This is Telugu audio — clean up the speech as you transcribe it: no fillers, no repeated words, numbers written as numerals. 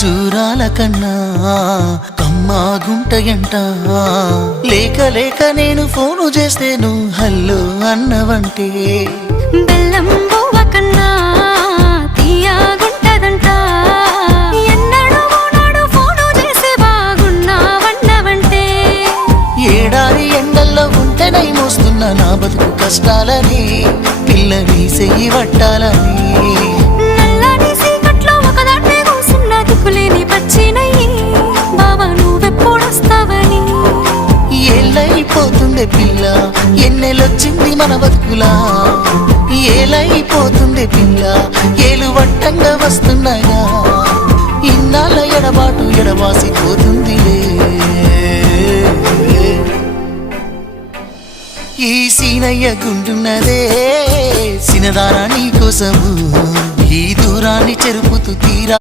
ఖర్జూరాల కన్నా కమ్మాగుంటయంట. లేక లేక నేను ఫోను చేస్తే నువ్వు హల్లో అన్నవంటే బెల్లం బువ్వ కన్నా తీయగుంటదంట. ఎన్నడూ నాడు ఫోను చేసే బాగున్నావన్నవంటే ఏడాది ఎండల్లో ఉంటేనై మోస్తున్న నా బతుకు కష్టాలని పిల్లని చెయ్యి పట్టాలని. నల్లని సీకట్లో ఒకదాన్నే కూసున్న దిక్కులేని పచ్చినయ్యి బావా నువ్వెప్పుడొస్తావని. ఏళ్ళైపోతుండే పిల్ల ఎన్నెలొచ్చింది మన బతుకులా. ఏలైపోతుండే పిల్ల ఏలు వట్టంగా వస్తున్నాయా. ఇన్నాళ్ళ ఎడబాటు ఎడవాసిపోతుందిలే. ఈ సీనయ్య గుండున్నదే సినదారా నీ కోసము. ఈ దూరాన్ని చెరుపుతూ తీరా